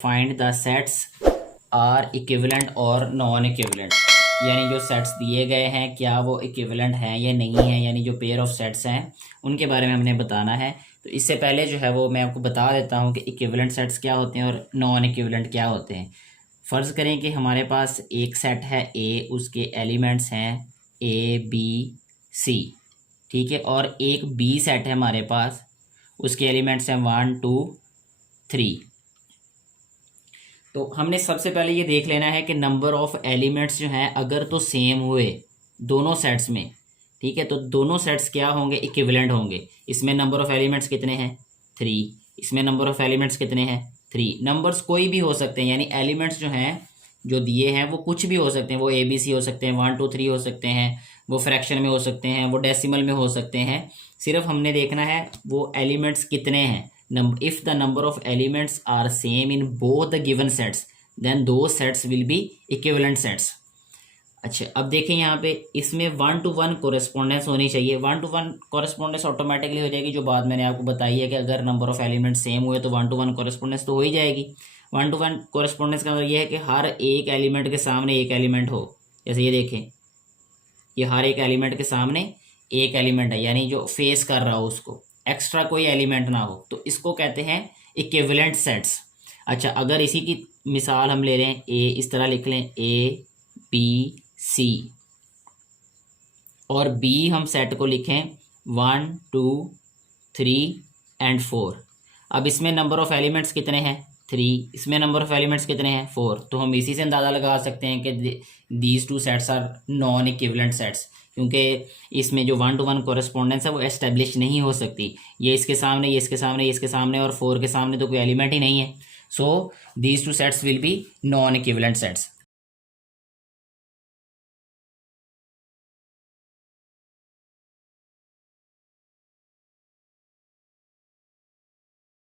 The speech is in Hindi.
Find the sets are equivalent और नॉन इक्विवेलेंट, यानी जो सेट्स दिए गए हैं क्या वो इक्विवेलेंट हैं या नहीं है, यानी जो पेयर ऑफ सेट्स हैं उनके बारे में हमने बताना है। तो इससे पहले जो है वो मैं आपको बता देता हूँ कि इक्विवेलेंट सेट्स क्या होते हैं और नॉन इक्विवेलेंट क्या होते हैं। फ़र्ज़ करें कि हमारे पास एक सेट है ए, उसके एलिमेंट्स हैं ए बी सी, ठीक है, और एक बी सेट है हमारे पास, उसके एलिमेंट्स हैं 1 2 3। तो हमने सबसे पहले ये देख लेना है कि नंबर ऑफ़ एलिमेंट्स जो हैं अगर तो सेम हुए दोनों सेट्स में, ठीक है, तो दोनों सेट्स क्या होंगे, इक्विवेलेंट होंगे। इसमें नंबर ऑफ़ एलिमेंट्स कितने हैं 3, इसमें नंबर ऑफ़ एलिमेंट्स कितने हैं 3। नंबर्स कोई भी हो सकते हैं, यानी एलिमेंट्स जो हैं जो दिए हैं वो कुछ भी हो सकते हैं, वो ABC हो सकते हैं, 1 2 3 हो सकते हैं, वो फ्रैक्शन में हो सकते हैं, वो डेसिमल में हो सकते हैं। सिर्फ हमने देखना है वो एलिमेंट्स कितने हैं। If the number of elements are same in both the given sets, then those sets will be equivalent sets। अच्छा, अब देखें यहाँ पे इसमें 1 to 1 कोरेस्पोंडेंस होनी चाहिए। 1 to 1 कोरेस्पोंडेंस ऑटोमेटिकली हो जाएगी, जो बात मैंने आपको बताई है कि अगर नंबर ऑफ एलिमेंट सेम हुए तो 1 to 1 कोरेस्पोंडेंस तो हो ही जाएगी। 1 to 1 कोरेस्पोंडेंस का मतलब ये है कि हर एक एलिमेंट के सामने एक एलिमेंट हो। जैसे ये देखें, ये हर एक एलिमेंट के सामने एक एलिमेंट है, यानी जो फेस कर रहा हो उसको, एक्स्ट्रा कोई एलिमेंट ना हो, तो इसको कहते हैं इक्विवेलेंट सेट्स। अच्छा, अगर इसी की मिसाल हम ले रहे हैं ए, इस तरह लिख लें ए बी सी, और बी हम सेट को लिखें 1 2 3 एंड 4। अब इसमें नंबर ऑफ़ एलिमेंट्स कितने हैं 3, इसमें नंबर ऑफ़ एलिमेंट्स कितने हैं 4। तो हम इसी से अंदाज़ा लगा सकते हैं कि these two sets are non equivalent sets, क्योंकि इसमें जो 1 to 1 कोरेस्पोंडेंस है वो एस्टेब्लिश नहीं हो सकती। ये इसके सामने, ये इसके सामने, ये इसके सामने, और 4 के सामने तो कोई एलिमेंट ही नहीं है। So these two sets will be non equivalent sets.